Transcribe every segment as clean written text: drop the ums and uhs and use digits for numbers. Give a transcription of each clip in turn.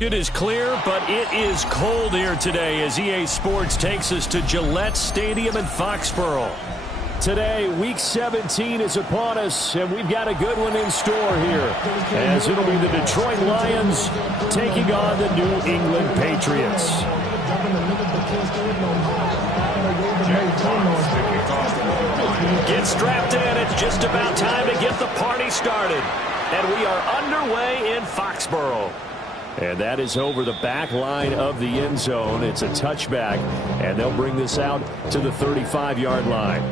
It is clear, but it is cold here today as EA Sports takes us to Gillette Stadium in Foxborough. Today, Week 17 is upon us, and we've got a good one in store here, as it'll be the Detroit Lions taking on the New England Patriots. Get strapped in. It's just about time to get the party started. And we are underway in Foxborough. And that is over the back line of the end zone. It's a touchback, and they'll bring this out to the 35-yard line.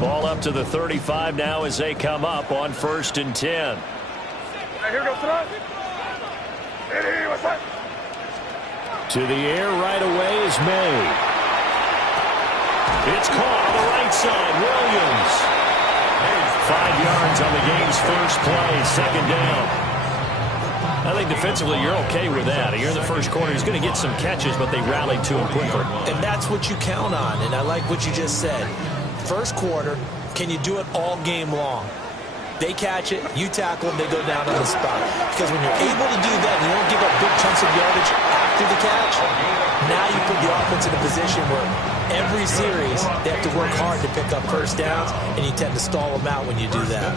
Ball up to the 35 now as they come up on 1st and 10. Here goes the To the air right away is May. It's caught on the right side. Williams. 5 yards on the game's first play, 2nd down. I think defensively you're okay with that. You're in the first quarter. He's going to get some catches, but they rallied to him quickly. And that's what you count on, and I like what you just said. First quarter, can you do it all game long? They catch it, you tackle them, they go down on the spot. Because when you're able to do that, and you don't give up big chunks of yardage after the catch, now you put the offense in a position where every series they have to work hard to pick up first downs, and you tend to stall them out when you do that.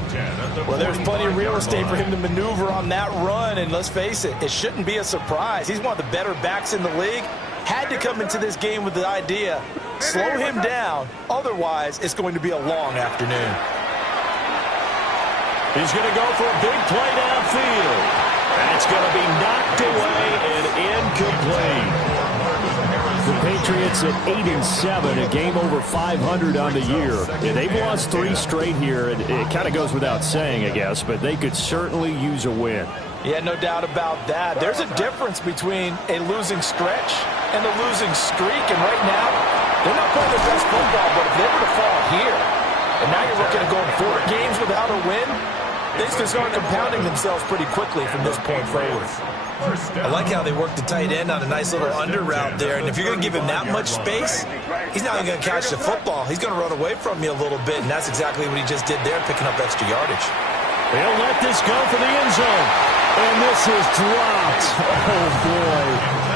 Well, there's plenty of real estate for him to maneuver on that run, and let's face it, it shouldn't be a surprise. He's one of the better backs in the league. Had to come into this game with the idea, slow him down, otherwise it's going to be a long afternoon. He's going to go for a big play downfield. That's going to be knocked away and incomplete. The Patriots at 8-7, a game over 500 on the year. Yeah, they've lost 3 straight here. It kind of goes without saying, I guess, but they could certainly use a win. Yeah, no doubt about that. There's a difference between a losing stretch and a losing streak, and right now, they're not playing their best football, but if they were to fall here, and now you're looking at going 4 games without a win, things can start compounding themselves pretty quickly from this point forward. I like how they work the tight end on a nice little under route there, and if you're going to give him that much space, he's not even going to catch the football. He's going to run away from you a little bit, and that's exactly what he just did there, picking up extra yardage. They'll let this go for the end zone. And this is dropped. Oh, boy.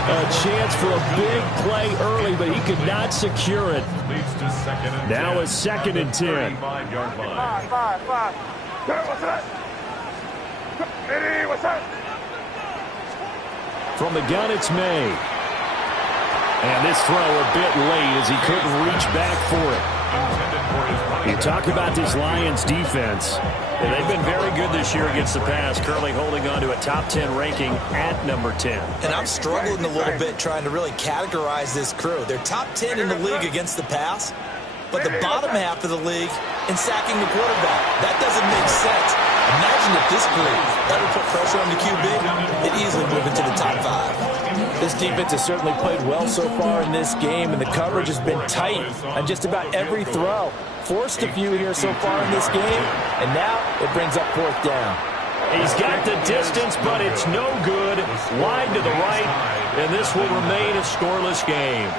A chance for a big play early, but he could not secure it. Now a 2nd and 10. From the gun, it's May. And this throw a bit late as he couldn't reach back for it. You talk about this Lions defense. And they've been very good this year against the pass, currently holding on to a top 10 ranking at number 10. And I'm struggling a little bit trying to really categorize this crew. They're top 10 in the league against the pass, but the bottom half of the league in sacking the quarterback. That doesn't make sense. Imagine if this group ever put pressure on the QB, they'd easily move into the top 5. This defense has certainly played well so far in this game, and the coverage has been tight on just about every throw. Forced a few here so far in this game, and now it brings up 4th down. He's got the distance, but it's no good. Wide to the right, and this will remain a scoreless game.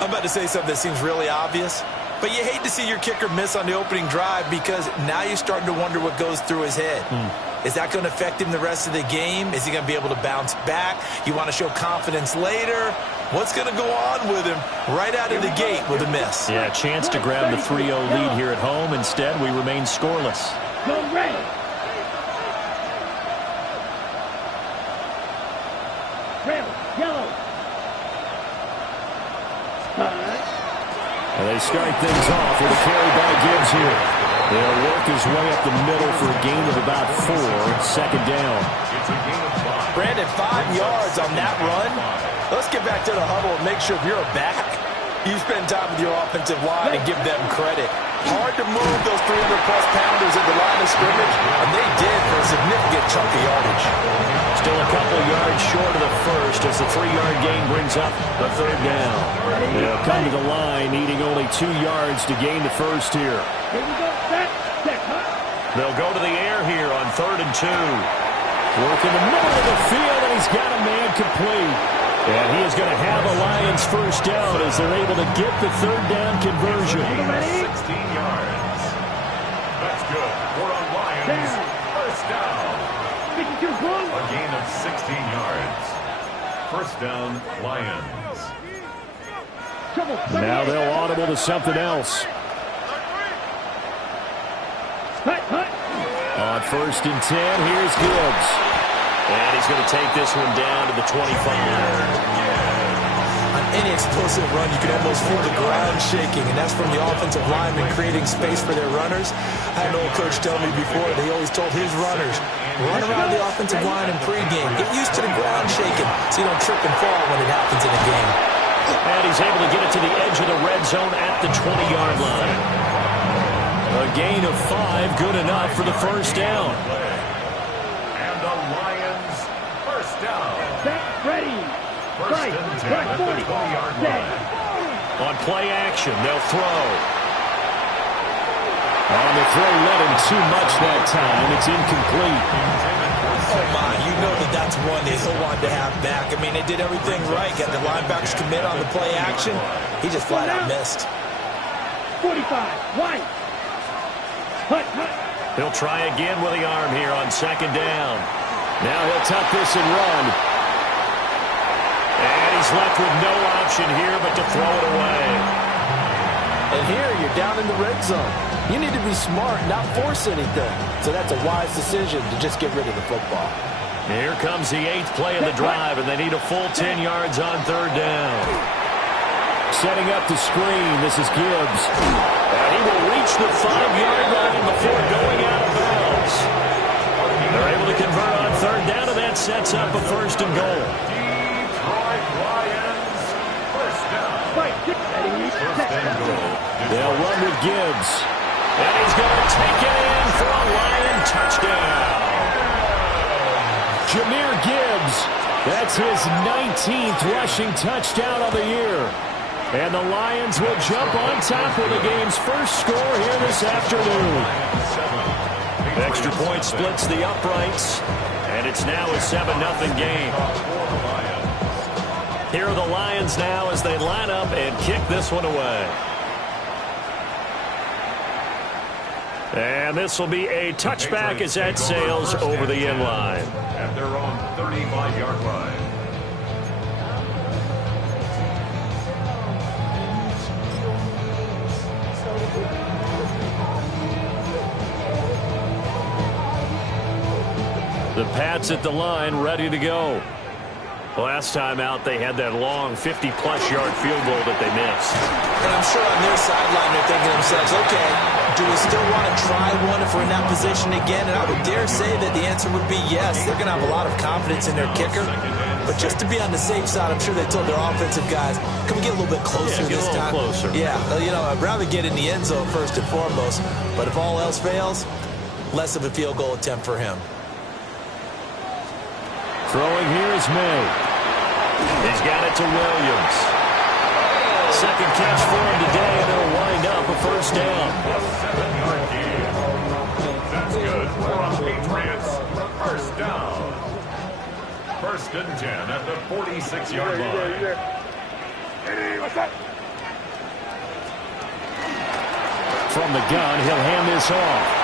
I'm about to say something that seems really obvious, but you hate to see your kicker miss on the opening drive because now you're starting to wonder what goes through his head. Is that going to affect him the rest of the game? Is he going to be able to bounce back? You want to show confidence later? What's going to go on with him right out of the gate with a miss? Yeah, chance to grab the 3-0 lead here at home. Instead, we remain scoreless. Go red. Red, yellow. And they start things off with a carry by Gibbs here. They'll work his way up the middle for a gain of about 4. 2nd down. Brandon, 5 yards on that run. Let's get back to the huddle and make sure if you're a back, you spend time with your offensive line and give them credit. Hard to move those 300-plus pounders at the line of scrimmage, and they did for a significant chunk of yardage. Still a couple yards short of the first as the 3-yard gain brings up the 3rd down. They'll come to the line needing only 2 yards to gain the first here. They'll go to the air here on 3rd and 2. Work in the middle of the field, and he's got a man complete. And he is going to have a Lions first down as they're able to get the 3rd down conversion. 16 yards. That's good. 4 on Lions. Down. First down. 52 blue. A gain of 16 yards. First down, Lions. Trouble. Now they'll audible to something else. Hut, hut. On 1st and 10, here's Gibbs. And he's going to take this one down to the 25. On any explosive run, you can almost feel the ground shaking, and that's from the offensive linemen creating space for their runners. I had an old coach tell me before, they always told his runners, run around the offensive line in pregame. Get used to the ground shaking so you don't trip and fall when it happens in a game. And he's able to get it to the edge of the red zone at the 20-yard line. A gain of 5, good enough for the first down. And the Lions, first down. Set, ready. First and 10 at the 20-yard line. On play action, they'll throw. On the throw, led him too much that time. It's incomplete. Oh, my, you know that's one that he'll want to have back. I mean, they did everything right. Got the linebackers commit on the play action. He just flat out missed. 45, white. Hut, hut. He'll try again with the arm here on 2nd down. Now he'll tuck this and run. And he's left with no option here but to throw it away. And here you're down in the red zone. You need to be smart, not force anything. So that's a wise decision to just get rid of the football. Here comes the 8th play of the drive, and they need a full 10 yards on 3rd down. Setting up the screen, this is Gibbs. And he will reach the 5-yard line before going out of bounds. They're able to convert on 3rd down, and that sets up a 1st and goal. Detroit Lions, first down. Fight, get ready. First and goal. They'll run with Gibbs. And he's going to take it in for a Lion touchdown. Jahmyr Gibbs, that's his 19th rushing touchdown of the year. And the Lions will jump on top of the game's first score here this afternoon. Extra point splits the uprights, and it's now a 7-0 game. Here are the Lions now as they line up and kick this one away. And this will be a touchback as that sails over the end line. At their own 35-yard line. The Pats at the line, ready to go. Last time out, they had that long 50-plus yard field goal that they missed. And I'm sure on their sideline they're thinking to themselves, okay, do we still want to try one if we're in that position again? And I would dare say that the answer would be yes. They're going to have a lot of confidence in their kicker. But just to be on the safe side, I'm sure they told their offensive guys, can we get a little bit closer this time? Closer. Yeah, you know, I'd rather get in the end zone first and foremost. But if all else fails, less of a field goal attempt for him. Throwing here is May. He's got it to Williams. Second catch for him today, and it'll wind up a first down. 7-yard gain. That's good for the Patriots. First down. First and 10 at the 46-yard line. From the gun, he'll hand this off.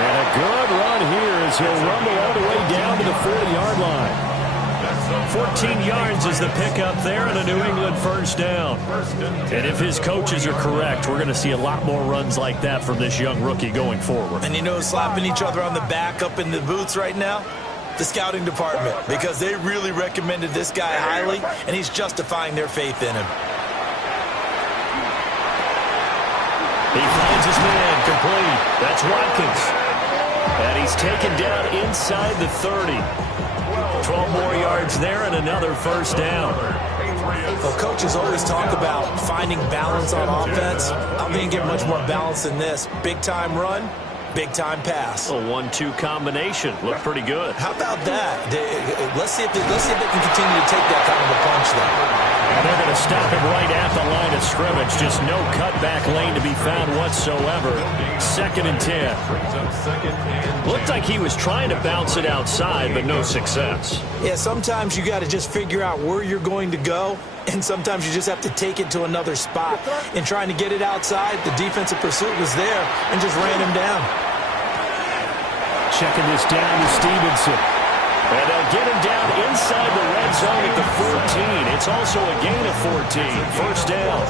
And a good run here as he'll rumble all the way down to the 40-yard line. 14 yards is the pickup there and a New England first down. And if his coaches are correct, we're going to see a lot more runs like that from this young rookie going forward. And you know, slapping each other on the back up in the boots right now? The scouting department, because they really recommended this guy highly, and he's justifying their faith in him. He finds his man complete. That's Watkins. And he's taken down inside the 30. 12 more yards there and another first down. Well, coaches always talk about finding balance on offense. I'm going to get much more balance than this. Big-time run, big-time pass. A 1-2 combination. Looked pretty good. How about that? Let's see if they can continue to take that kind of a punch there. And they're going to stop him right at the line of scrimmage. Just no cutback lane to be found whatsoever. 2nd and 10. Looked like he was trying to bounce it outside, but no success. Yeah, sometimes you got to just figure out where you're going to go, and sometimes you just have to take it to another spot. In trying to get it outside, the defensive pursuit was there and just ran him down. Checking this down to Stevenson. And they'll get him down inside the red zone at the 14. It's also a gain of 14. First down.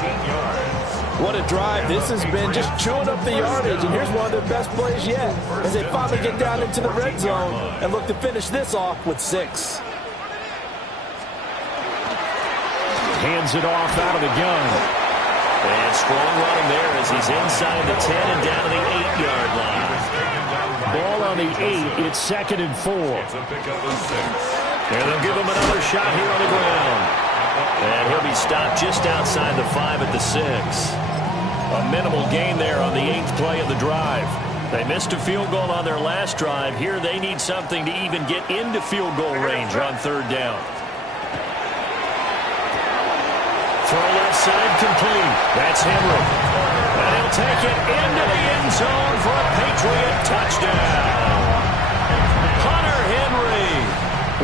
What a drive. This has been just chewing up the yardage, and here's one of their best plays yet as they finally get down into the red zone and look to finish this off with 6. Hands it off out of the gun. And strong running there as he's inside the 10 and down to the 8-yard line. Ball on the 8. It's 2nd and 4. And they'll give him another shot here on the ground. And he'll be stopped just outside the 5 at the 6. A minimal gain there on the 8th play of the drive. They missed a field goal on their last drive. Here they need something to even get into field goal range on 3rd down. Throw left side complete. That's Henry. And he'll take it into the end zone for a Patriot touchdown. Hunter Henry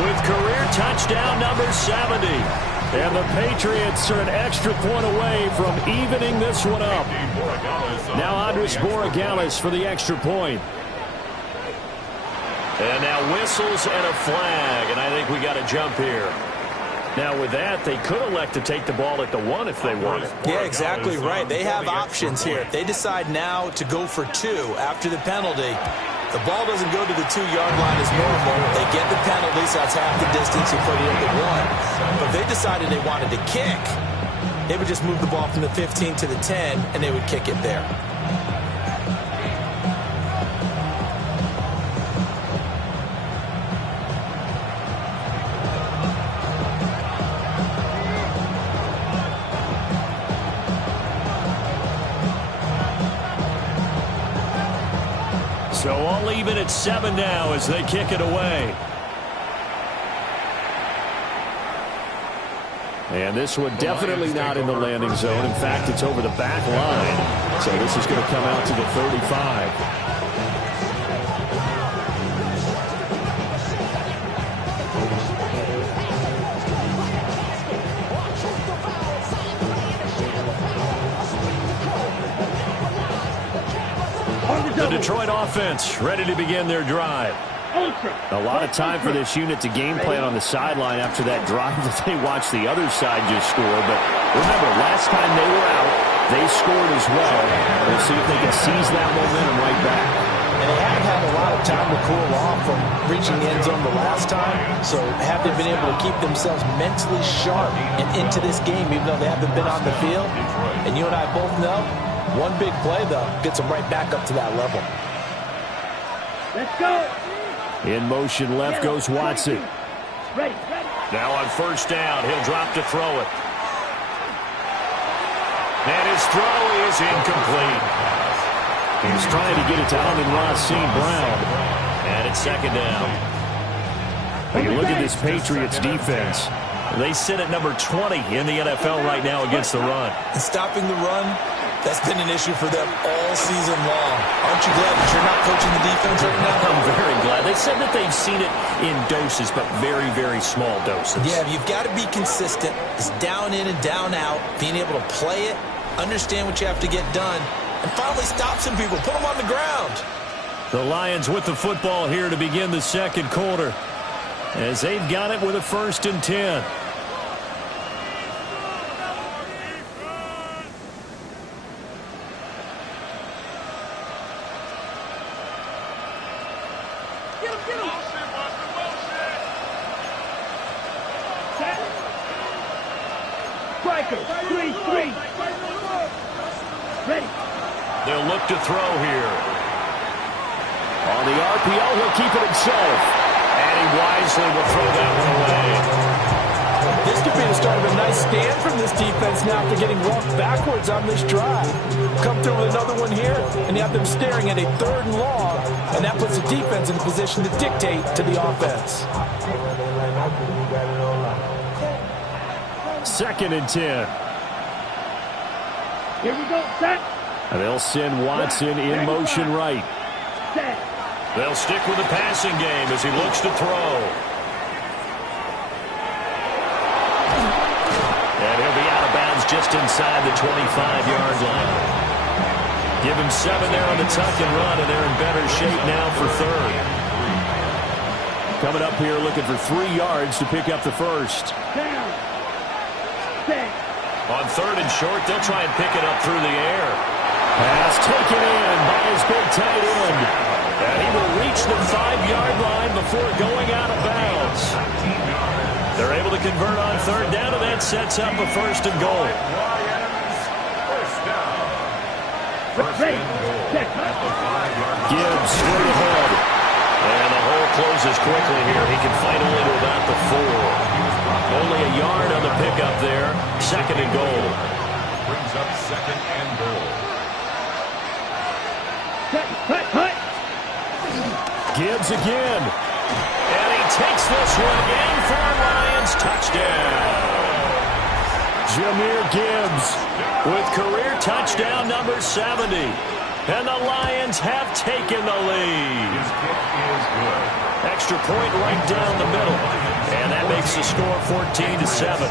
with career touchdown number 70. And the Patriots are an extra point away from evening this one up. Now Andres Borregales for the extra point. And now whistles and a flag. And I think we got a jump here. Now, with that, they could elect to take the ball at the 1 if they wanted. Yeah, exactly right. They have options here. If they decide now to go for 2 after the penalty, the ball doesn't go to the 2-yard line as normal. They get the penalty, so that's half the distance. You put it at the 1. But if they decided they wanted to kick, they would just move the ball from the 15 to the 10, and they would kick it there. So all even at 7 now as they kick it away. And this one definitely not in the landing zone. In fact, it's over the back line. So this is going to come out to the 35. The Detroit offense ready to begin their drive. A lot of time for this unit to game plan on the sideline after that drive that they watched the other side just score. But remember, last time they were out, they scored as well. We'll see if they can seize that momentum right back. And they haven't had a lot of time to cool off from reaching the end zone the last time. So have they been able to keep themselves mentally sharp and into this game, even though they haven't been on the field? And you and I both know, one big play, though, gets them right back up to that level. Let's go. In motion left goes Watson. Ready. Now on first down, he'll drop to throw it. And his throw is incomplete. He's trying to get it to Amon-Ra St. Brown. And it's 2nd down. When you look at this Patriots defense, they sit at number 20 in the NFL right now against the run. And stopping the run, that's been an issue for them all season long. Aren't you glad that you're not coaching the defense right now? I'm very glad. They said that they've seen it in doses, but very, very small doses. Yeah, you've got to be consistent. It's down in and down out, being able to play it, understand what you have to get done, and finally stop some people, put them on the ground. The Lions with the football here to begin the second quarter, as they've got it with a 1st and 10. They'll look to throw here. On the RPO, he'll keep it himself. And he wisely will throw that one away. This could be the start of a nice stand from this defense now after getting walked backwards on this drive. Come through with another one here, and you have them staring at a 3rd and long, and that puts the defense in a position to dictate to the offense. 2nd and 10. Here we go. Set. And they'll send Watson in motion right. Set. They'll stick with the passing game as he looks to throw. And he'll be out of bounds just inside the 25-yard line. Give him 7 there on the tuck and run, and they're in better shape now for third. Coming up here looking for 3 yards to pick up the first. Down. Set. On third and short, they'll try and pick it up through the air. Pass taken in by his big tight end. And he will reach the 5-yard line before going out of bounds. They're able to convert on third down, and that sets up a first and goal. Ready. Set. Gibbs straight ahead. And the hole closes quickly here. He can fight only to about the 4. Only a yard on the pickup there. Second and goal. Brings up second and goal. Cut. Gibbs again. And he takes this one in for a Lions touchdown. Jahmyr Gibbs with career touchdown number 70. And the Lions have taken the lead. His kick is good. Extra point right down the middle. And that makes the score 14-7.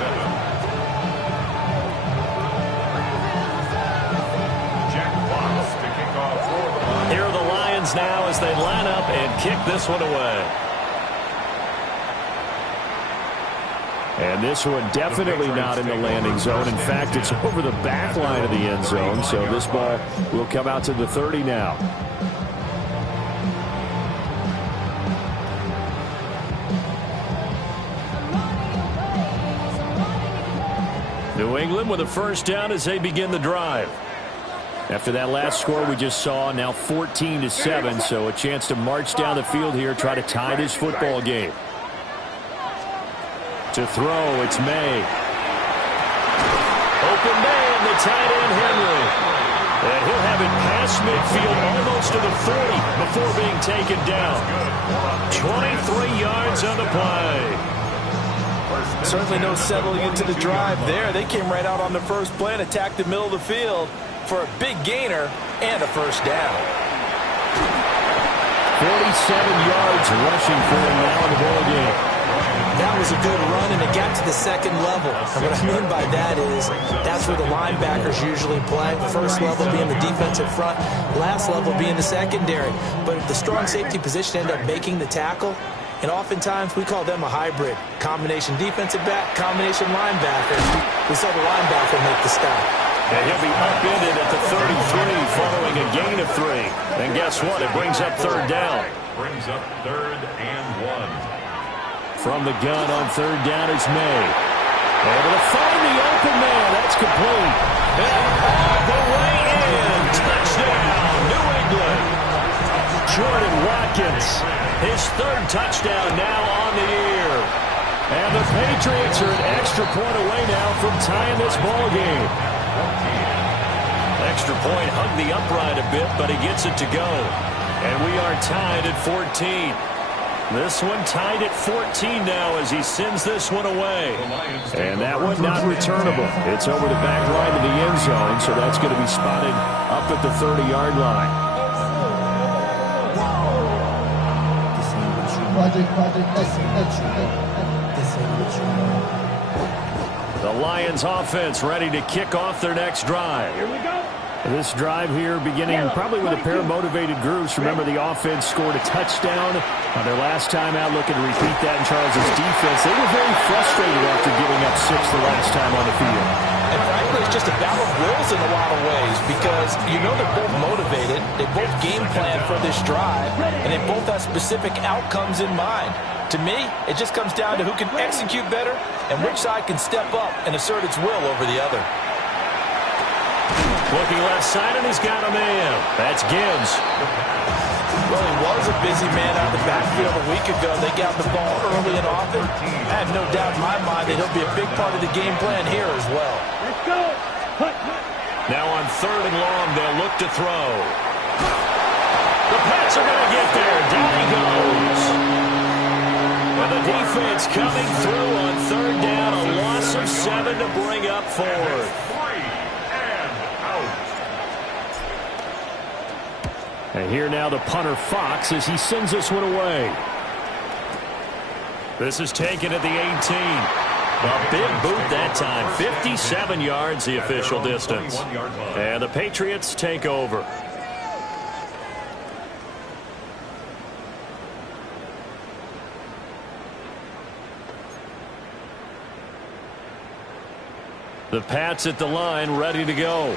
Jack Fox to kick off for the Lions. Here are the Lions now as they line up and kick this one away. And this one definitely not in the landing zone. In fact, it's over the back line of the end zone. So this ball will come out to the 30 now. New England with a first down as they begin the drive. After that last score we just saw, now 14-7. So a chance to march down the field here, try to tie this football game. To throw, it's May. Open May and the tight end Henry. And he'll have it past midfield almost to the 40 before being taken down. 23 yards on the play. Certainly no settling into the drive there. They came right out on the first play and attacked the middle of the field for a big gainer and a first down. 47 yards rushing for him now in the ball game. That was a good run, and it got to the second level. And what I mean by that is that's where the linebackers usually play. First level being the defensive front, last level being the secondary. But the strong safety position ended up making the tackle, and oftentimes we call them a hybrid. Combination defensive back, combination linebacker. We saw the linebacker make the stop. And he'll be upended at the 33 following a gain of 3. And guess what? It brings up third down. Brings up third and 1. From the gun on third down is May. Able to find the open man. That's complete. And all the way in. Touchdown, New England. Jordan Watkins, his third touchdown now on the year. And the Patriots are an extra point away now from tying this ball game. Extra point hugged the upright a bit, but he gets it to go. And we are tied at 14. This one tied at 14 now as he sends this one away. And that one not returnable. It's over the back line of the end zone, so that's going to be spotted up at the 30-yard line. The Lions offense ready to kick off their next drive. Here we go. This drive here beginning probably with a pair of motivated groups. Remember, the offense scored a touchdown on their last time out. Looking to repeat that in Charles's defense. They were very frustrated after giving up 6 the last time on the field. And frankly, it's just a battle of wills in a lot of ways because you know they're both motivated. They both game plan for this drive, and they both have specific outcomes in mind. To me, it just comes down to who can execute better and which side can step up and assert its will over the other. Looking left side, and he's got a man. That's Gibbs. Well, he was a busy man out of the backfield a week ago. They got the ball early and often. I have no doubt in my mind that he'll be a big part of the game plan here as well. Let's go. Now on third and long, they'll look to throw. The Pats are going to get there. Down he goes. And the defense coming through on third down. A loss of 7 to bring up fourth. And here now the punter Fox as he sends this one away. This is taken at the 18. A big boot that time. 57 yards the official distance. And the Patriots take over. The Pats at the line ready to go.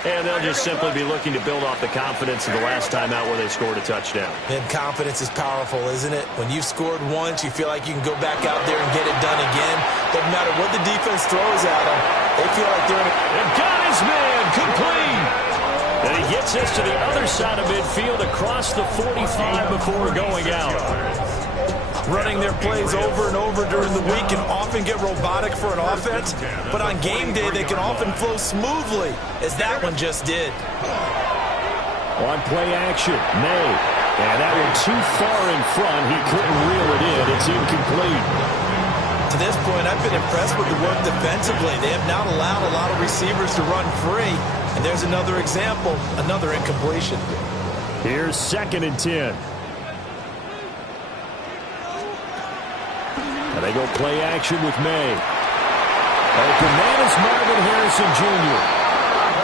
And they'll just simply be looking to build off the confidence of the last time out where they scored a touchdown. And confidence is powerful, isn't it? When you've scored once, you feel like you can go back out there and get it done again. Doesn't matter what the defense throws at them. They feel like they're in it. And got his man complete. And he gets this to the other side of midfield across the 45 before going out. Running their plays over and over during the week can often get robotic for an offense, but on game day they can often flow smoothly, as that one just did. On play action, May. And that one too far in front. He couldn't reel it in. It's incomplete. To this point, I've been impressed with the work defensively. They have not allowed a lot of receivers to run free, and there's another example, another incompletion. Here's 2nd and 10. And they go play action with May. Open man is Marvin Harrison Jr.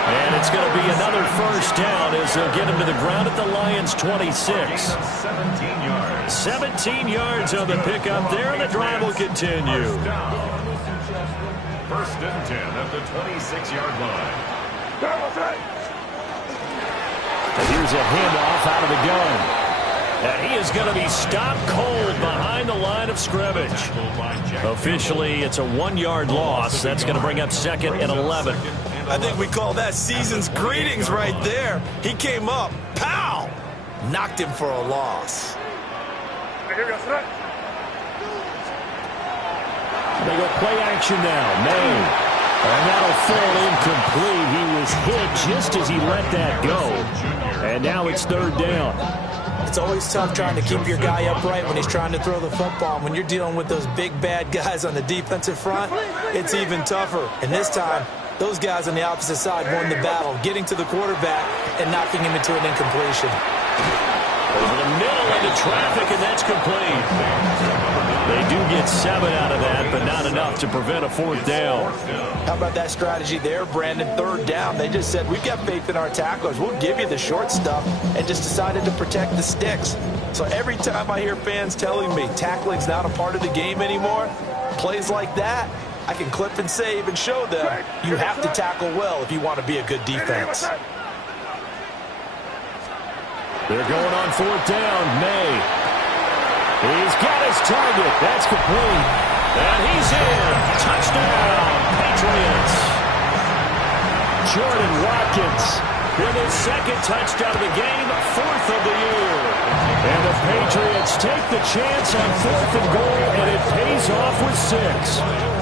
And it's going to be another first down as they'll get him to the ground at the Lions' 26. 17 yards on the pickup there, and the drive will continue. First and 10 at the 26-yard line. And here's a handoff out of the gun. And he is going to be stopped cold behind the line of scrimmage. Officially, it's a 1-yard loss. That's going to bring up 2nd and 11. I think we call that season's greetings right there. He came up, pow! Knocked him for a loss. They go play action now. May. And that'll fall incomplete. He was hit just as he let that go. And now it's 3rd down. It's always tough trying to keep your guy upright when he's trying to throw the football. When you're dealing with those big, bad guys on the defensive front, it's even tougher. And this time, those guys on the opposite side won the battle, getting to the quarterback and knocking him into an incompletion. Over the middle into traffic, and that's complete. They do get 7 out of that, but not enough to prevent a 4th down. How about that strategy there, Brandon? 3rd down. They just said, we've got faith in our tacklers. We'll give you the short stuff, and just decided to protect the sticks. So every time I hear fans telling me tackling's not a part of the game anymore, plays like that, I can clip and save and show them you have to tackle well if you want to be a good defense. They're going on 4th down. May. He's got his target. That's complete. And he's in. Touchdown, Patriots. Jordan Watkins with his 2nd touchdown of the game, 4th of the year. And the Patriots take the chance on 4th and goal, and it pays off with 6.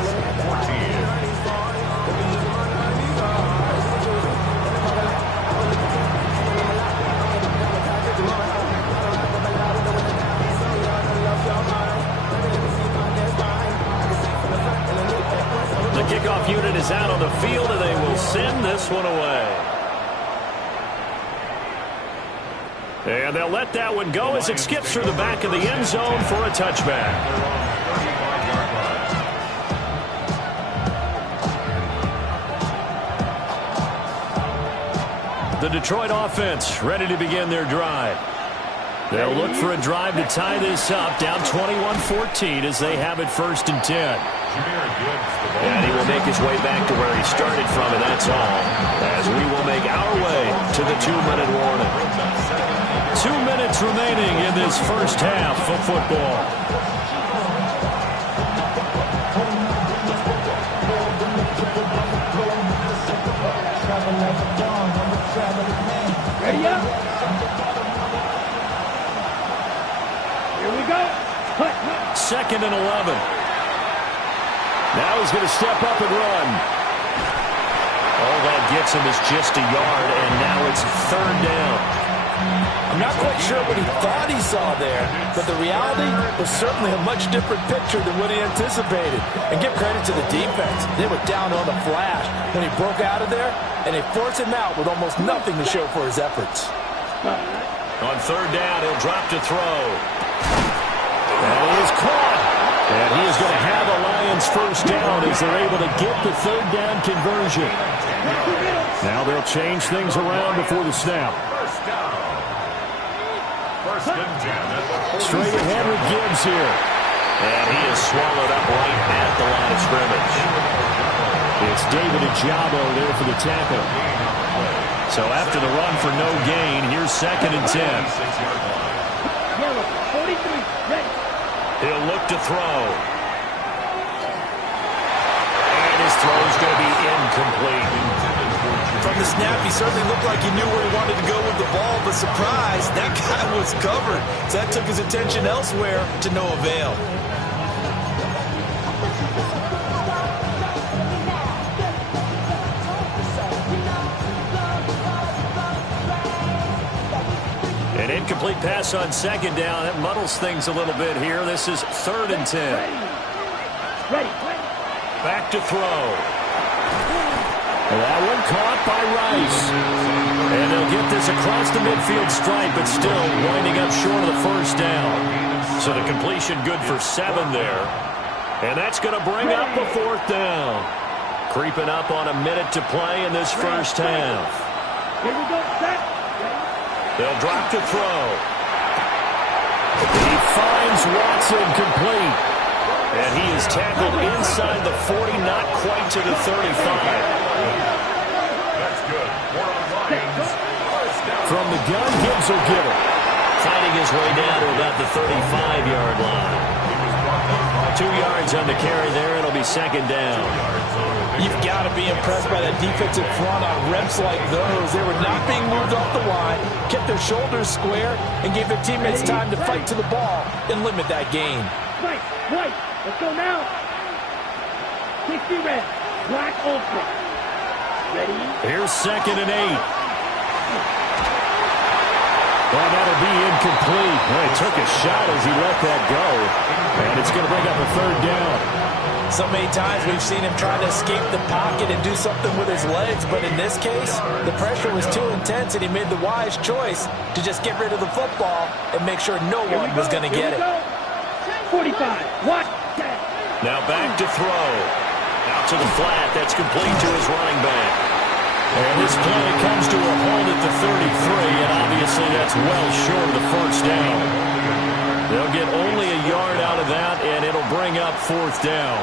Kickoff unit is out on the field, and they will send this one away. And they'll let that one go as it skips through the back of the end zone for a touchback. The Detroit offense ready to begin their drive. They'll look for a drive to tie this up, down 21-14 as they have it 1st and 10. And he will make his way back to where he started from, and that's all, as we will make our way to the 2-minute warning. 2 minutes remaining in this first half of football. Ready up. Here we go. 2nd and 11. Now he's going to step up and run. All that gets him is just a yard, and now it's 3rd down. I'm not quite sure what he thought he saw there, but the reality was certainly a much different picture than what he anticipated. And give credit to the defense. They were down on the flash when he broke out of there, and they forced him out with almost nothing to show for his efforts. On third down, he'll drop to throw. That is caught. And he is going to have a Lions first down as they're able to get the third down conversion. Now they'll change things around before the snap. First and 10. Straight ahead with Gibbs here. And he is swallowed up right at the line of scrimmage. It's David Ajabo there for the tackle. So after the run for no gain, here's second and 10. He'll look to throw. And his throw is going to be incomplete. From the snap, he certainly looked like he knew where he wanted to go with the ball, but surprise, that guy was covered. So that took his attention elsewhere to no avail. An incomplete pass on second down. That muddles things a little bit here. This is third and 10. Ready. Back to throw. That one caught by Rice. And they'll get this across the midfield stripe, but still winding up short of the first down. So the completion good for 7 there. And that's going to bring up the fourth down. Creeping up on a minute to play in this first half. Here we go, set. They'll drop to throw. He finds Watson complete. And he is tackled inside the 40, not quite to the 35. That's good. More on Lions. From the gun, Gibbs will get it. Finding his way down to about the 35-yard line. 2 yards on the carry there. It'll be second down. You've got to be impressed by that defensive front on reps like those. They were not being moved off the line, kept their shoulders square, and gave their teammates time to fight to the ball and limit that gain. White. Let's go now. 60 red. Black ultra. Ready? Here's second and 8. Well, that'll be incomplete. Well, he took a shot as he let that go. And it's going to bring up a third down. So many times we've seen him trying to escape the pocket and do something with his legs, but in this case, the pressure was too intense and he made the wise choice to just get rid of the football and make sure no one was going to get it. 45. Watch that. Now back to throw. Out to the flat. That's complete to his running back. And this play comes to a hold at the 33, and obviously that's well short of the first down. They'll get only a yard out of that, and it'll bring up fourth down.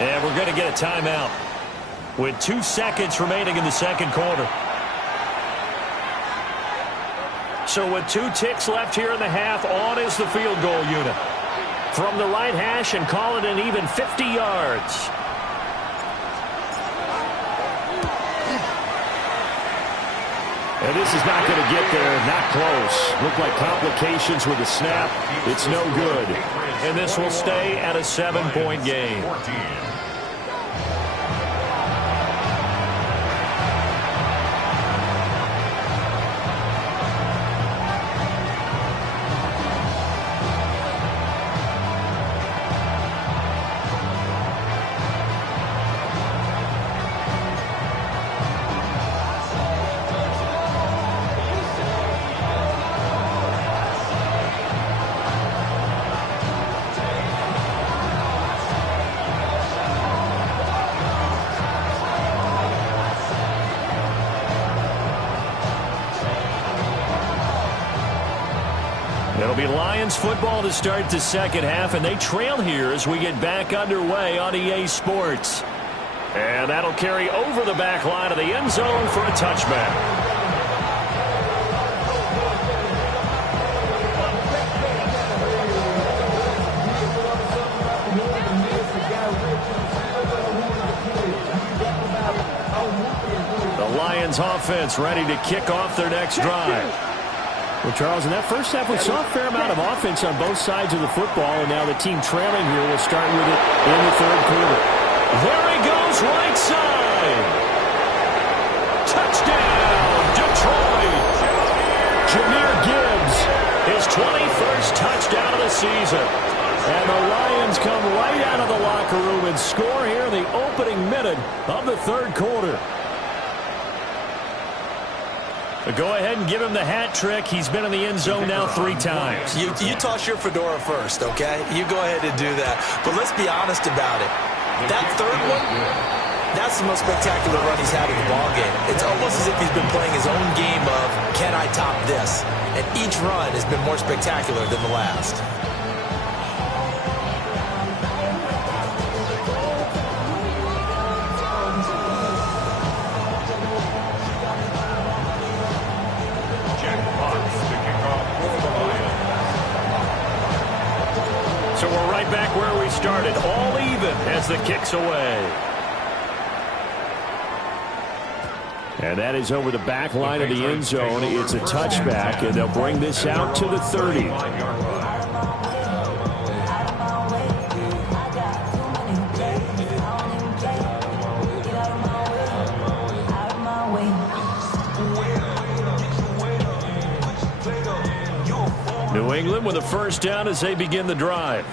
And we're going to get a timeout with 2 seconds remaining in the second quarter. So with 2 ticks left here in the half, on is the field goal unit. From the right hash and call it an even 50 yards. And this is not going to get there. Not close. Look like complications with the snap. It's no good. And this will stay at a 7-point game. It'll be Lions football to start the second half, and they trail here as we get back underway on EA Sports. And that'll carry over the back line of the end zone for a touchback. The Lions offense ready to kick off their next drive. Well, Charles, in that first half, we saw a fair amount of offense on both sides of the football, and now the team trailing here will start with it in the third quarter. There he goes, right side. Touchdown, Detroit. Jahmyr Gibbs, his 21st touchdown of the season. And the Lions come right out of the locker locker room and score here in the opening minute of the third quarter. Go ahead and give him the hat trick. He's been in the end zone now 3 times. You toss your fedora first, okay? You go ahead and do that. But let's be honest about it. That third one, that's the most spectacular run he's had in the ballgame. It's almost as if he's been playing his own game of, can I top this? And each run has been more spectacular than the last. So we're right back where we started, all even as the kick's away. And that is over the back line of the end zone. It's a touchback, and they'll bring this out to the 30. New England with a first down as they begin the drive.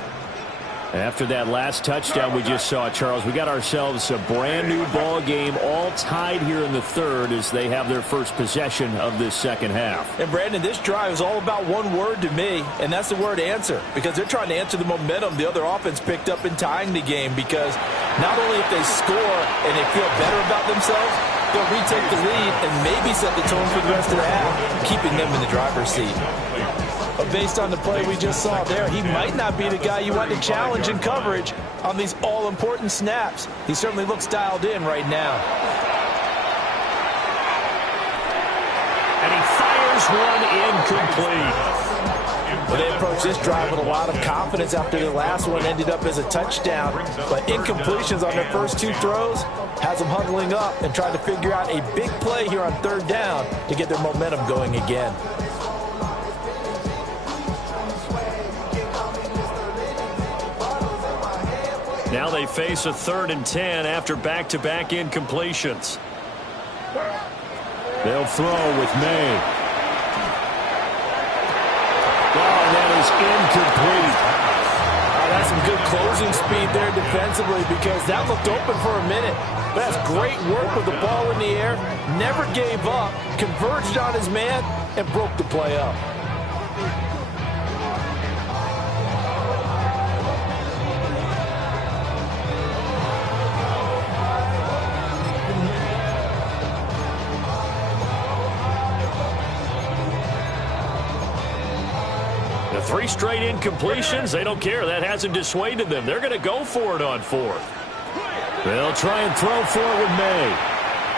After that last touchdown we just saw, Charles, we got ourselves a brand new ball game, all tied here in the third as they have their first possession of this second half. And Brandon, this drive is all about one word to me, and that's the word answer, because they're trying to answer the momentum the other offense picked up in tying the game, because not only if they score and they feel better about themselves, they'll retake the lead and maybe set the tone for the rest of the half, keeping them in the driver's seat. But based on the play we just saw there, he might not be the guy you want to challenge in coverage on these all-important snaps. He certainly looks dialed in right now. And he fires one incomplete. Well, they approached this drive with a lot of confidence after the last one ended up as a touchdown. But incompletions on their first 2 throws has them huddling up and trying to figure out a big play here on third down to get their momentum going again. Now they face a 3rd and 10 after back-to-back incompletions. They'll throw with May. Oh, that is incomplete. That's some good closing speed there defensively, because that looked open for a minute. But that's great work with the ball in the air. Never gave up, converged on his man, and broke the play up. The 3 straight incompletions, they don't care. That hasn't dissuaded them. They're going to go for it on 4th. They'll try and throw for it with May.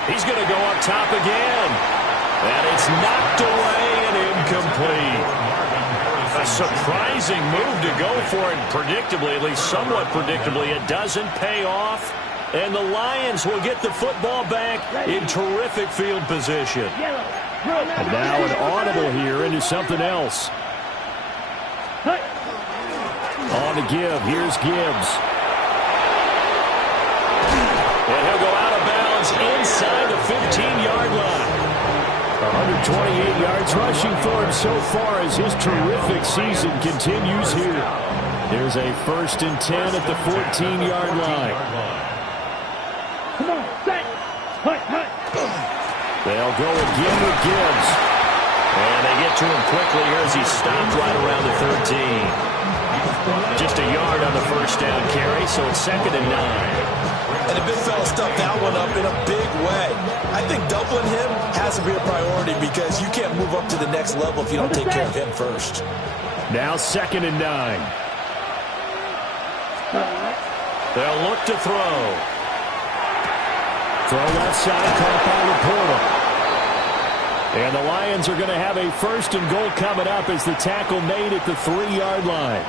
He's going to go up top again. And it's knocked away and incomplete. A surprising move to go for it predictably, at least somewhat predictably. It doesn't pay off. And the Lions will get the football back in terrific field position. And now an audible here into something else. On to give. Here's Gibbs. And he'll go out of bounds inside the 15-yard line. 128 yards rushing for him so far as his terrific season continues here. There's a 1st and 10 at the 14-yard line. Come on, set. Hut, hut. They'll go again with Gibbs. And they get to him quickly here as he stopped right around the 13. Just a yard on the first down carry, so it's 2nd and 9. And the big fella stuffed that one up in a big way. I think doubling him has to be a priority, because you can't move up to the next level if you don't take care of him first. Now 2nd and 9. They'll look to throw. Throw left side, caught by Laporta. And the Lions are going to have a 1st and goal coming up as the tackle made at the 3-yard line.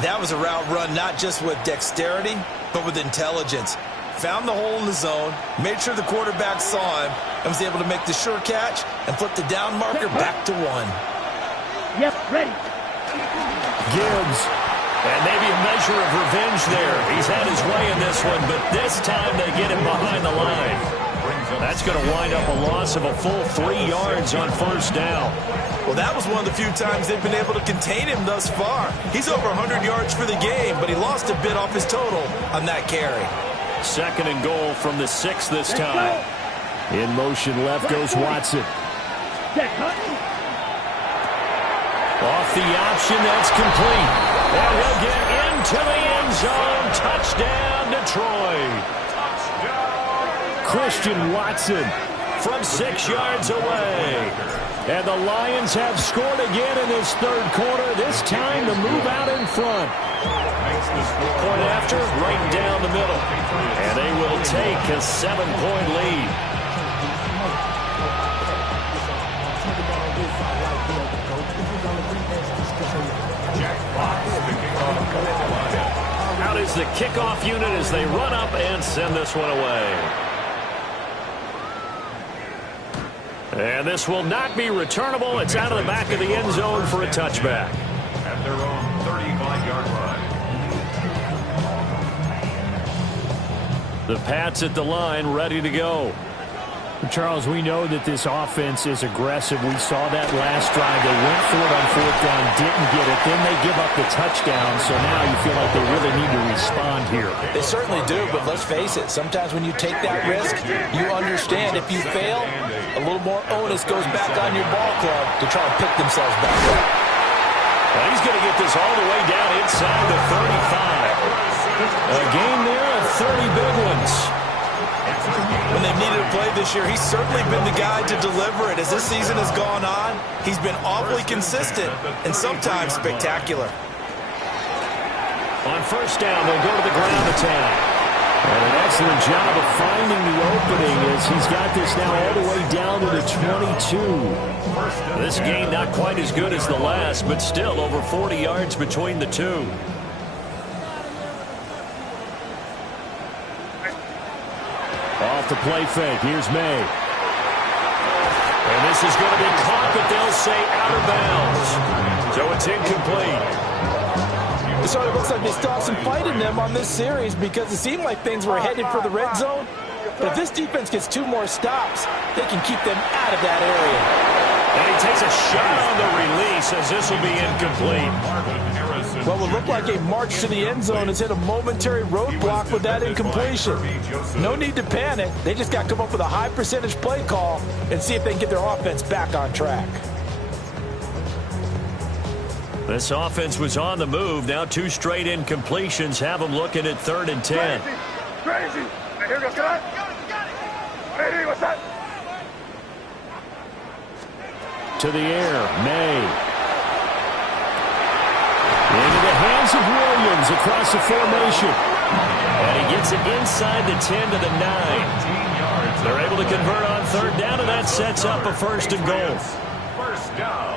That was a route run not just with dexterity, but with intelligence. Found the hole in the zone, made sure the quarterback saw him, and was able to make the sure catch and flip the down marker back to 1. Yep, ready. Gibbs. And maybe a measure of revenge there. He's had his way in this one, but this time they get him behind the line. That's going to wind up a loss of a full 3 yards on first down. Well, that was one of the few times they've been able to contain him thus far. He's over 100 yards for the game, but he lost a bit off his total on that carry. 2nd and goal from the 6 this time. In motion left goes Watson. Off the option, that's complete. And he'll get into the end zone. Touchdown, Detroit. Christian Watson from 6 yards away. And the Lions have scored again in this 3rd quarter, this time to move out in front. Point after, right down the middle. And they will take a 7-point lead. Out is the kickoff unit as they run up and send this one away. And this will not be returnable. It's out of the back of the end zone for a touchback. At their own 35-yard line. The Pats at the line, ready to go. Charles, we know that this offense is aggressive. We saw that last drive. They went for it on 4th down, didn't get it. Then they give up the touchdown, so now you feel like they really need to respond here. They certainly do, but let's face it. Sometimes when you take that risk, you understand if you fail, a little more onus goes back on your ball club to try and pick themselves back up. Well, he's going to get this all the way down inside the 35. A game there of 30 big ones. When they've needed a play this year, he's certainly been the guy to deliver it. As this season has gone on, he's been awfully consistent and sometimes spectacular. On first down, they'll go to the ground attack. And an excellent job of finding the opening as he's got this now all the way down to the 22. This game not quite as good as the last, but still over 40 yards between the two. Off the play fake. Here's May. And this is going to be caught, but they'll say out of bounds. So it's incomplete. It sort of looks like they still have some fight in them on this series because it seemed like things were headed for the red zone. But if this defense gets 2 more stops, they can keep them out of that area. And he takes a shot on the release as this will be incomplete. What will look like a march to the end zone has hit a momentary roadblock with that incompletion. No need to panic. They just got to come up with a high percentage play call and see if they can get their offense back on track. This offense was on the move. Now 2 straight incompletions have them looking at 3rd and 10. Crazy. Here goes. Ready, what's that? To the air, May. Into the hands of Williams across the formation. And he gets it inside the 10 to the 9. They're able to convert on 3rd down, and that sets up a 1st and goal. First down.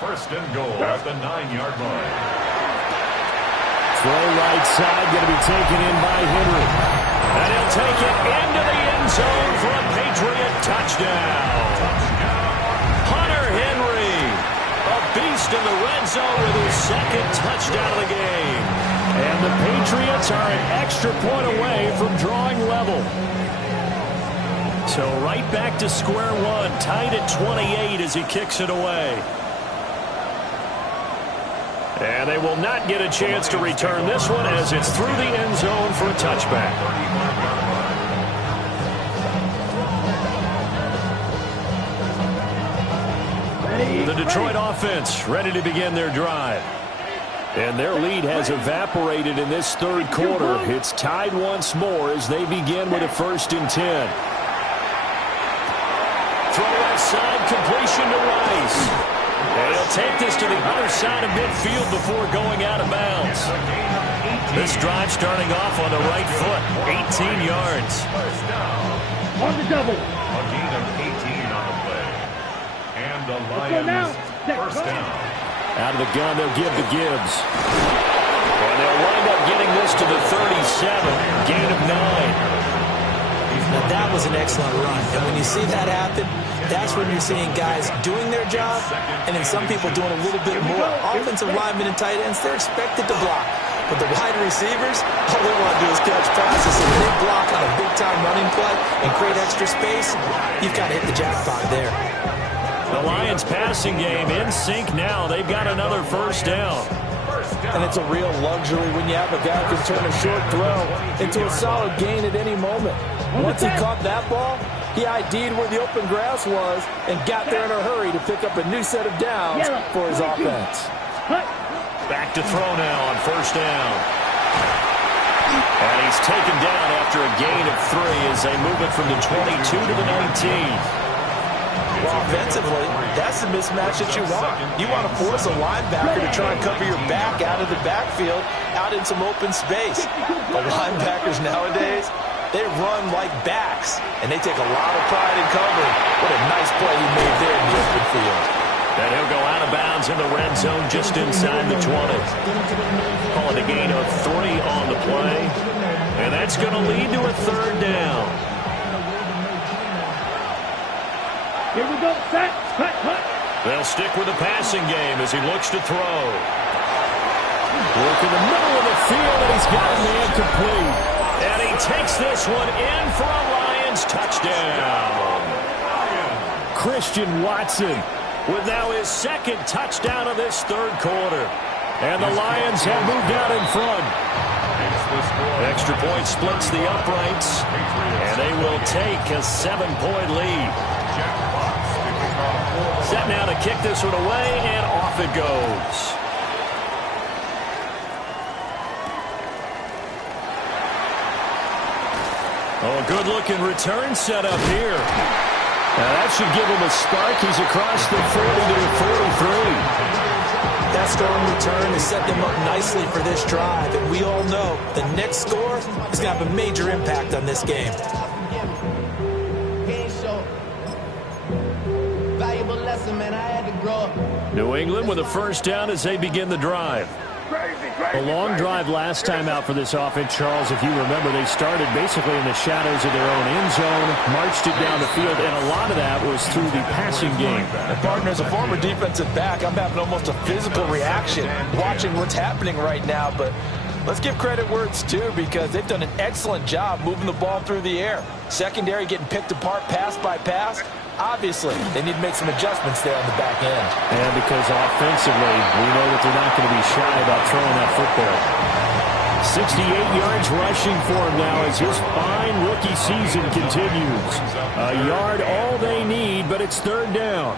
1st and goal at the 9-yard line. Throw right side, going to be taken in by Henry. And he'll take it into the end zone for a Patriot touchdown. Hunter Henry, a beast in the red zone with his 2nd touchdown of the game. And the Patriots are an extra point away from drawing level. So right back to square one, tied at 28 as he kicks it away. And they will not get a chance to return this one as it's through the end zone for a touchback. The Detroit offense ready to begin their drive. And their lead has evaporated in this 3rd quarter. It's tied once more as they begin with a 1st and 10. Throw right side, completion to Rice. And he'll take this to the other side of midfield before going out of bounds. This drive starting off on the right foot, 18 yards. On the double. A gain of 18 on the play. And the Lions first down. Out of the gun, they'll give to Gibbs. And they'll wind up getting this to the 37, gain of 9. Now that was an excellent run. And when you see that happen, that's when you're seeing guys doing their job and then some people doing a little bit more. Offensive linemen and tight ends, they're expected to block. But the wide receivers, all they want to do is catch passes. So when they block on a big-time running play and create extra space, you've got to hit the jackpot there. The Lions passing game in sync now. They've got another first down. And it's a real luxury when you have a guy who can turn a short throw into a solid gain at any moment. Once he caught that ball, he ID'd where the open grass was and got there in a hurry to pick up a new set of downs for his offense. Back to throw now on first down. And he's taken down after a gain of 3 as they move it from the 22 to the 19. Well, offensively, that's the mismatch that you want. You want to force a linebacker to try and cover your back out of the backfield, out in some open space. The linebackers nowadays, they run like backs, and they take a lot of pride in covering. What a nice play he made there in the open field. And he'll go out of bounds in the red zone just inside the 20. Calling a gain of 3 on the play. And that's going to lead to a third down. Here we go. Set. Cut. They'll stick with the passing game as he looks to throw. Work in the middle of the field, and he's got a man complete. And he takes this one in for a Lions touchdown. Christian Watson with now his second touchdown of this third quarter. And the Lions have moved out in front. Extra point splits the uprights, and they will take a 7-point lead. Set now to kick this one away, and off it goes. Oh, good-looking return set up here. Now that should give him a spark. He's across the 40 to the 43. That strong return has set them up nicely for this drive, and we all know the next score is going to have a major impact on this game. New England with a first down as they begin the drive. A long drive last time out for this offense, Charles. If you remember, they started basically in the shadows of their own end zone, marched it down the field, and a lot of that was through the passing game. And partner, as a former defensive back, I'm having almost a physical reaction watching what's happening right now. But let's give credit where it's due, because they've done an excellent job moving the ball through the air. Secondary getting picked apart pass by pass. Obviously, they need to make some adjustments there on the back end. And because offensively, we know that they're not going to be shy about throwing that football. 68 yards rushing for him now as his fine rookie season continues. A yard all they need, but it's third down.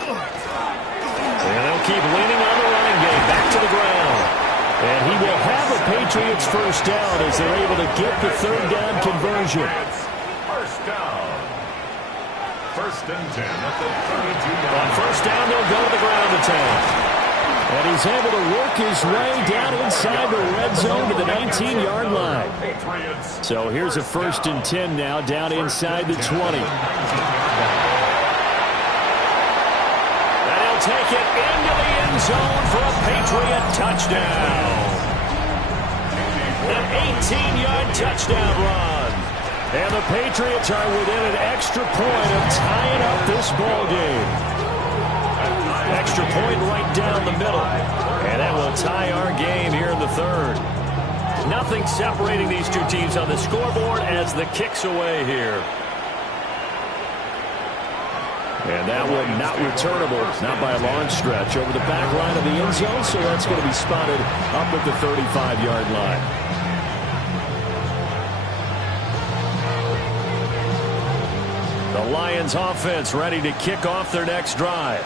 And they'll keep leaning on the running game. Back to the ground. And he will have a Patriots first down as they're able to get the third down conversion. First down. First and 10 at the 32. On first down, they'll go to the ground attack. And he's able to work his way down inside the red zone to the 19-yard line. So here's a first and 10 now down inside the 20. And he'll take it into the end zone for a Patriot touchdown. An 18-yard touchdown run. And the Patriots are within an extra point of tying up this ball game. Extra point right down the middle. And that will tie our game here in the third. Nothing separating these two teams on the scoreboard as the kick's away here. And that one not returnable, not by a long stretch, over the back line of the end zone, so that's going to be spotted up at the 35-yard line. The Lions offense ready to kick off their next drive.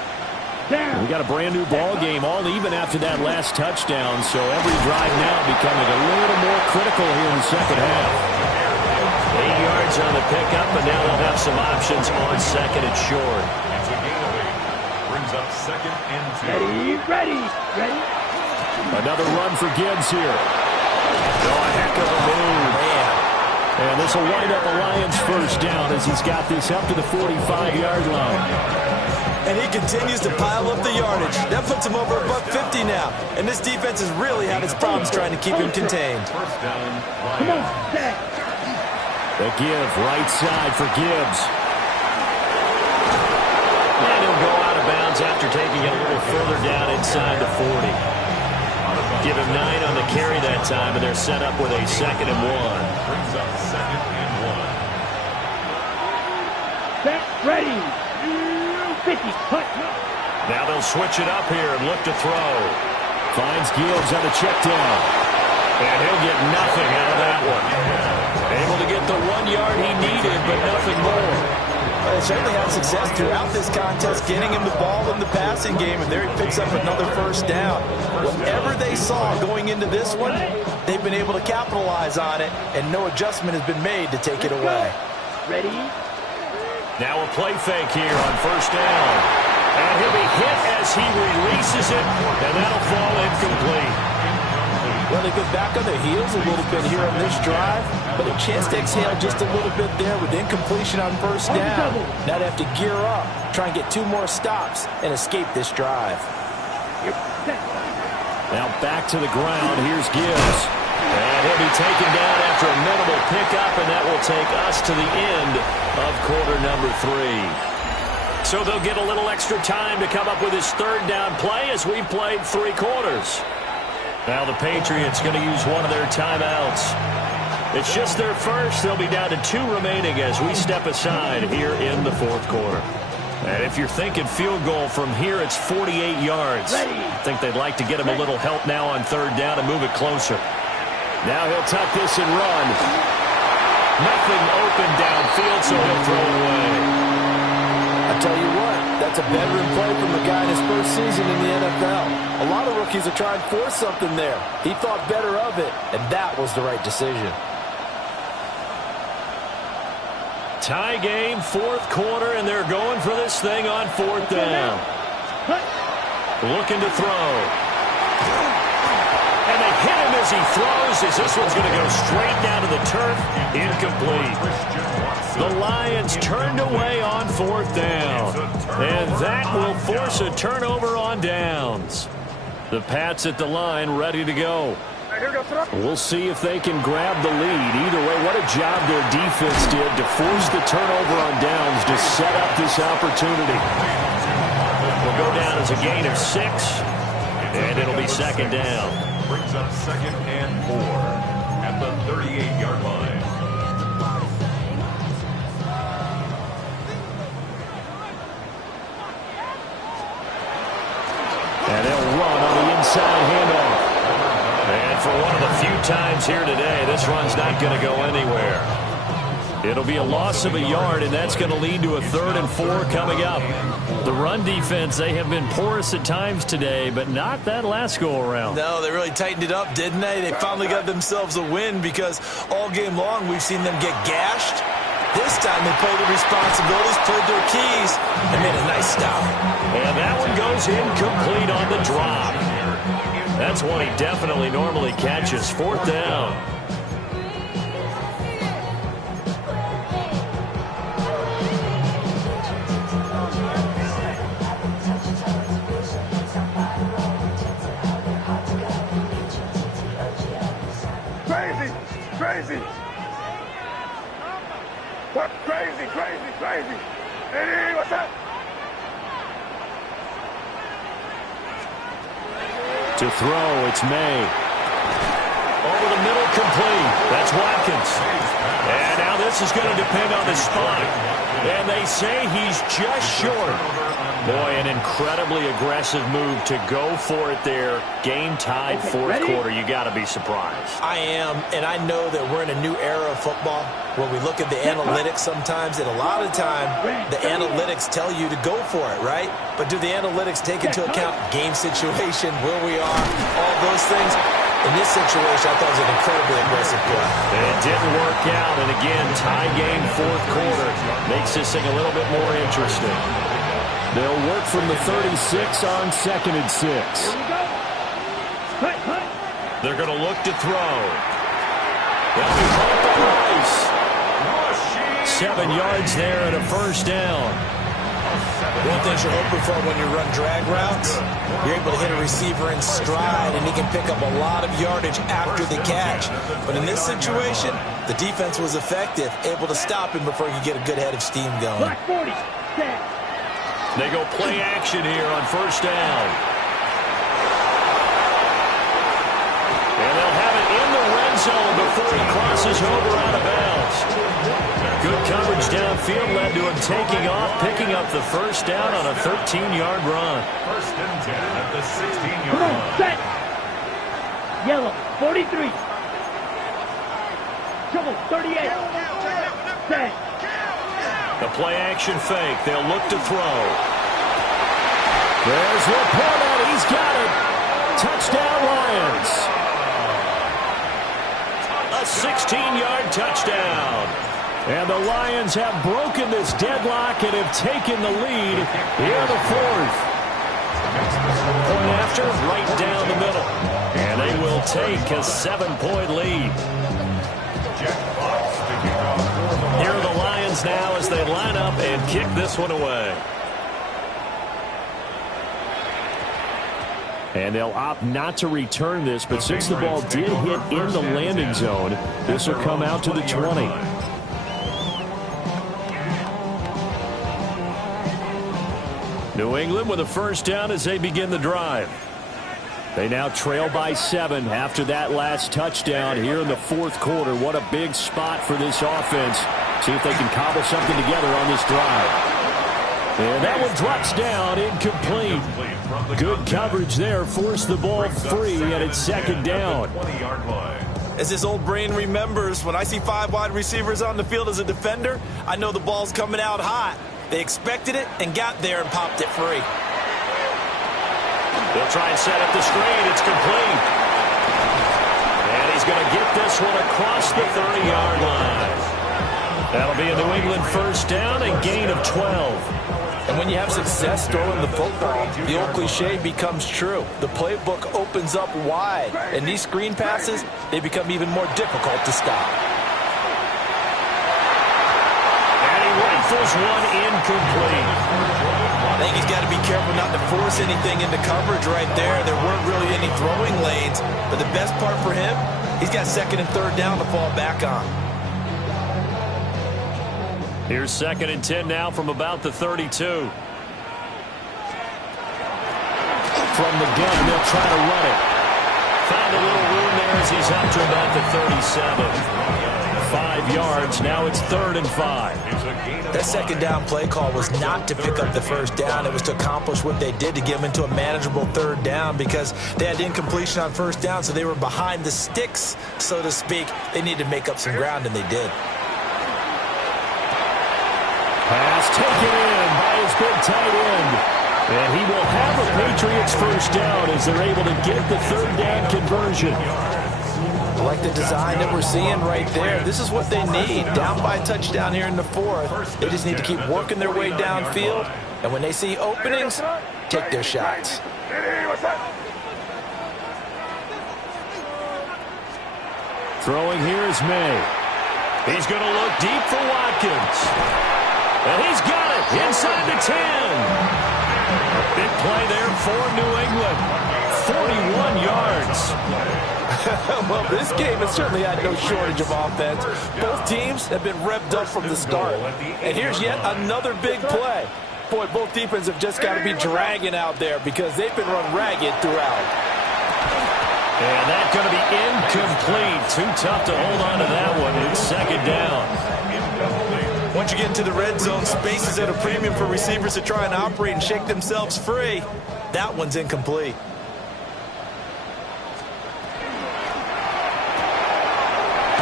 We got a brand new ball game, all even after that last touchdown, so every drive now becoming a little more critical here in the second half. 8 yards on the pickup, and now they'll have some options on second and short. Brings up second and 2. Ready. Another run for Gibbs here. Oh, a heck of a move. And this will wind up a Lions first down as he's got this up to the 45-yard line. And he continues to pile up the yardage. That puts him over $150 now. And this defense has really had its problems trying to keep him contained. First down. Come on, set. The give, right side for Gibbs. And he'll go out of bounds after taking it a little further down inside the 40. Give him 9 on the carry that time, and they're set up with a 2nd and 1. Brings up 2nd and 1. Set, ready. 50, hut. Now they'll switch it up here and look to throw. Finds Gibbs on the check down. And he'll get nothing out of that one. Able to get the 1 yard he needed, but nothing more. They certainly had success throughout this contest, getting him the ball in the passing game, and there he picks up another first down. Whatever they saw going into this one, they've been able to capitalize on it, and no adjustment has been made to take it away. Ready? Now a play fake here on first down. And he'll be hit as he releases it, and that'll fall incomplete. Well, they go back on their heels a little bit here on this drive, but a chance to exhale just a little bit there with incompletion on first down. Now they have to gear up, try and get 2 more stops, and escape this drive. Now back to the ground. Here's Gibbs. And he'll be taken down after a minimal pickup, and that will take us to the end of quarter number 3. So they'll get a little extra time to come up with his 3rd down play as we've played 3 quarters. Now the Patriots going to use one of their timeouts. It's just their first. They'll be down to 2 remaining as we step aside here in the 4th quarter. And if you're thinking field goal from here, it's 48 yards. I think they'd like to get him a little help now on 3rd down and move it closer. Now he'll tuck this and run. Nothing open downfield, so he'll throw it away. I tell you what, that's a veteran play from a guy in his first season in the NFL. A lot of rookies are trying to force something there. He thought better of it, and that was the right decision. Tie game, 4th quarter, and they're going for this thing on 4th down. Looking to throw. And they hit him as he throws, as this one's going to go straight down to the turf. Incomplete. The Lions turned away on 4th down. And that will force a turnover on downs. The Pats at the line ready to go. We'll see if they can grab the lead. Either way, what a job their defense did to force the turnover on downs to set up this opportunity. We'll go down as a gain of 6, and it'll be 2nd down. Brings up 2nd and 4 at the 38-yard line. And they'll run on the inside handoff. And for one of the few times here today, this run's not going to go anywhere. It'll be a loss of a yard, and that's going to lead to a 3rd and 4 coming up. The run defense, they have been porous at times today, but not that last go-around. No, they really tightened it up, didn't they? They finally got themselves a win because all game long we've seen them get gashed. This time they played their responsibilities, played their keys, and made a nice stop. And that one goes incomplete on the drop. That's one he definitely normally catches. 4th down. Crazy. What? Crazy. Hey, what's up? To throw, it's May. Over the middle, complete. That's Watkins. And now this is going to depend on the spot. And they say he's just short. Boy, an incredibly aggressive move to go for it there. Game tied, 4th quarter. You got to be surprised. I am, and I know that we're in a new era of football where we look at the analytics sometimes, and a lot of time the analytics tell you to go for it, right? But do the analytics take into account game situation, where we are, all those things? In this situation, I thought it was an incredibly aggressive play. It didn't work out, and again, tie game, 4th quarter. Makes this thing a little bit more interesting. They'll work from the 36 on 2nd and 6. Here we go. They're going to look to throw. They'll be caught by Rice. 7 yards there and a 1st down. One thing you're hoping for when you run drag routes, you're able to hit a receiver in stride, and he can pick up a lot of yardage after the catch. But in this situation, the defense was effective, able to stop him before he could get a good head of steam going. Black 40. They go play action here on 1st down. over out of bounds. Good coverage downfield led to him taking off, picking up the first down on a 13-yard run. First and 10 at the 16-yard Come on, line. set. Yellow, 43. Trouble, 38. Set. The play action fake. They'll look to throw. There's Laporta. He's got it. Touchdown, Lions. A 16-yard touchdown. And the Lions have broken this deadlock and have taken the lead here in the fourth. Point after, right down the middle. And they will take a 7-point lead. Here are the Lions now as they line up and kick this one away. And they'll opt not to return this, but since the ball did hit in the landing zone, this will come out to the 20. New England with a first down as they begin the drive. They now trail by 7 after that last touchdown here in the fourth quarter. What a big spot for this offense. See if they can cobble something together on this drive. And that one drops down, incomplete. Good coverage there, forced the ball free, and it's second down. As this old brain remembers, when I see 5 wide receivers on the field as a defender, I know the ball's coming out hot. They expected it and got there and popped it free. They'll try and set up the screen. It's complete. And he's going to get this one across the 30-yard line. That'll be a New England first down and gain of 12. And when you have success throwing the football, the old cliche becomes true. The playbook opens up wide, and these screen passes, they become even more difficult to stop. And he rifles one incomplete. I think he's got to be careful not to force anything into coverage right there. There weren't really any throwing lanes, but the best part for him, he's got second and third down to fall back on. Here's second and 10 now from about the 32. From the gun, they'll try to run it. Found a little room there as he's up to about the 37. 5 yards. Now it's 3rd and 5. That second down play call was not to pick up the first down. It was to accomplish what they did to get them into a manageable third down because they had incompletion on first down, so they were behind the sticks, so to speak. They needed to make up some ground, and they did. Pass taken in by his big tight end. And he will have a Patriots first down as they're able to get the third down conversion. I like the design that we're seeing right there. This is what they need. Down by a touchdown here in the fourth. They just need to keep working their way downfield. And when they see openings, take their shots. Throwing here is May. He's going to look deep for Watkins. And he's got it inside the 10. A big play there for New England. 41 yards. Well, this game has certainly had no shortage of offense. Both teams have been revved up from the start. And here's yet another big play. Boy, both defenses have just got to be dragging out there because they've been run ragged throughout. And that's going to be incomplete. Too tough to hold on to that one. It's second down. Once you get into the red zone, space is at a premium for receivers to try and operate and shake themselves free. That one's incomplete.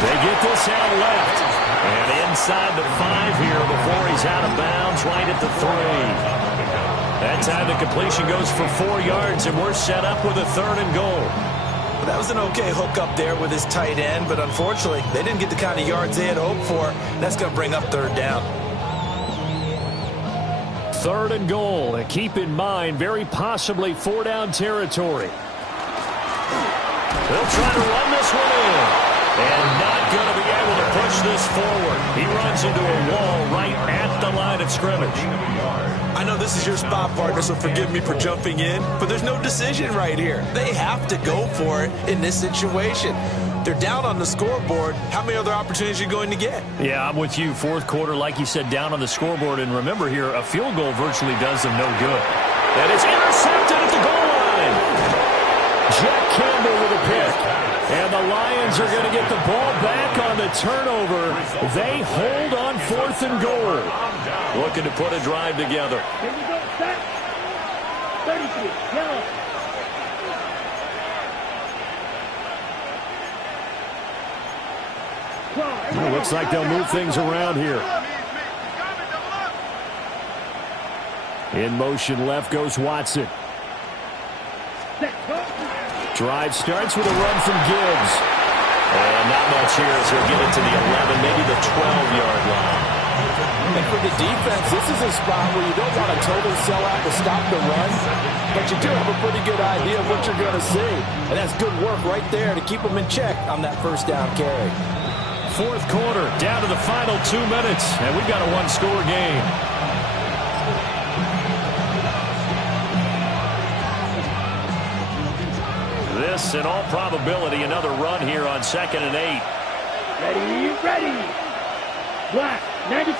They get this out left. And inside the 5 here before he's out of bounds, right at the 3. That time the completion goes for 4 yards, and we're set up with a 3rd and goal. Well, that was an okay hook up there with his tight end, but unfortunately, they didn't get the kind of yards they had hoped for. That's going to bring up 3rd down. 3rd and goal, and keep in mind, very possibly 4-down territory. They'll try to run this one in. And not going to be able to push this forward. He runs into a wall right at the line of scrimmage. I know this is your spot, partner, so forgive me for jumping in, but there's no decision right here. They have to go for it in this situation. They're down on the scoreboard. How many other opportunities are you going to get? Yeah, I'm with you. Fourth quarter, like you said, down on the scoreboard. And remember here, a field goal virtually does them no good. That is intercepted at the goal line. Jack Campbell with a pick. And the Lions are going to get the ball back on the turnover. They hold on 4th and goal. Looking to put a drive together. Here we go, set. 33, yellow. It looks like they'll move things around here. In motion left goes Watson. Drive starts with a run from Gibbs. And not much here as he'll get it to the 11, maybe the 12-yard line. And for the defense, this is a spot where you don't want to totally sell out to stop the run, but you do have a pretty good idea of what you're going to see. And that's good work right there to keep them in check on that first down carry. 4th quarter, down to the final 2 minutes, and we've got a one-score game. This, in all probability, another run here on 2nd and 8. Ready, ready. Black, 90.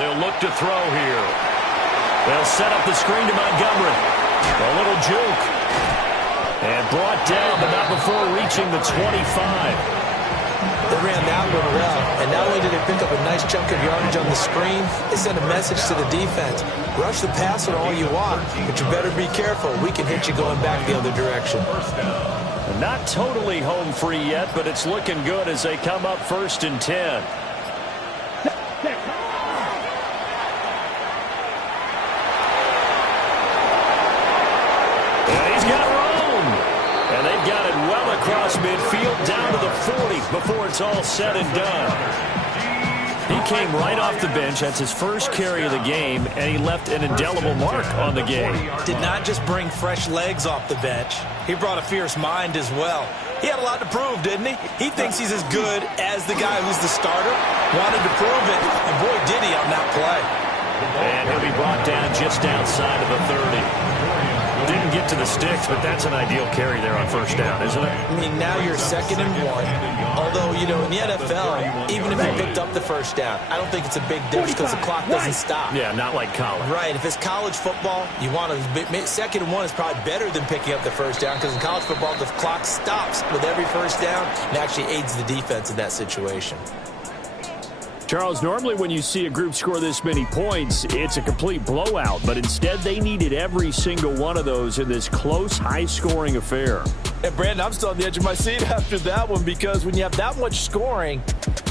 They'll look to throw here. They'll set up the screen to Montgomery. A little juke. And brought down, but not before reaching the 25. They ran that one well, and not only did they pick up a nice chunk of yardage on the screen, they sent a message to the defense. Rush the passer all you want, but you better be careful. We can hit you going back the other direction. Not totally home free yet, but it's looking good as they come up 1st and 10. And he's got room. And they've got it well across midfield down to the 40 before it's all said and done. He came right off the bench. That's his first carry of the game, and he left an indelible mark on the game. Did not just bring fresh legs off the bench. He brought a fierce mind as well. He had a lot to prove, didn't he? He thinks he's as good as the guy who's the starter. Wanted to prove it, and boy, did he on that play. And he'll be brought down just outside of the 30. Didn't get to the sticks, but that's an ideal carry there on 1st down, isn't it? I mean, now you're 2nd and 1. Although, you know, in the NFL, even if you picked up the 1st down, I don't think it's a big difference because the clock doesn't stop. Yeah, not like college. Right. If it's college football, you want to 2nd and 1 is probably better than picking up the 1st down because in college football, the clock stops with every 1st down and actually aids the defense in that situation. Charles, normally when you see a group score this many points, it's a complete blowout. But instead, they needed every single one of those in this close, high-scoring affair. And, Brandon, I'm still on the edge of my seat after that one because when you have that much scoring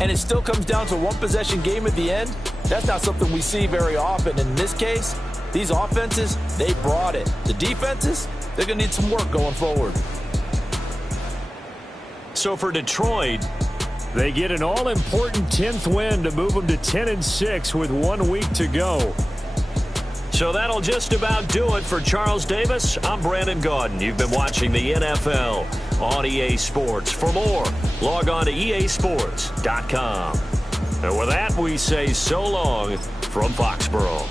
and it still comes down to a one-possession game at the end, that's not something we see very often. In this case, these offenses, they brought it. The defenses, they're going to need some work going forward. So for Detroit, they get an all-important 10th win to move them to 10-6 with 1 week to go. So that'll just about do it for Charles Davis. I'm Brandon Gaudin. You've been watching the NFL on EA Sports. For more, log on to easports.com. And with that, we say so long from Foxborough.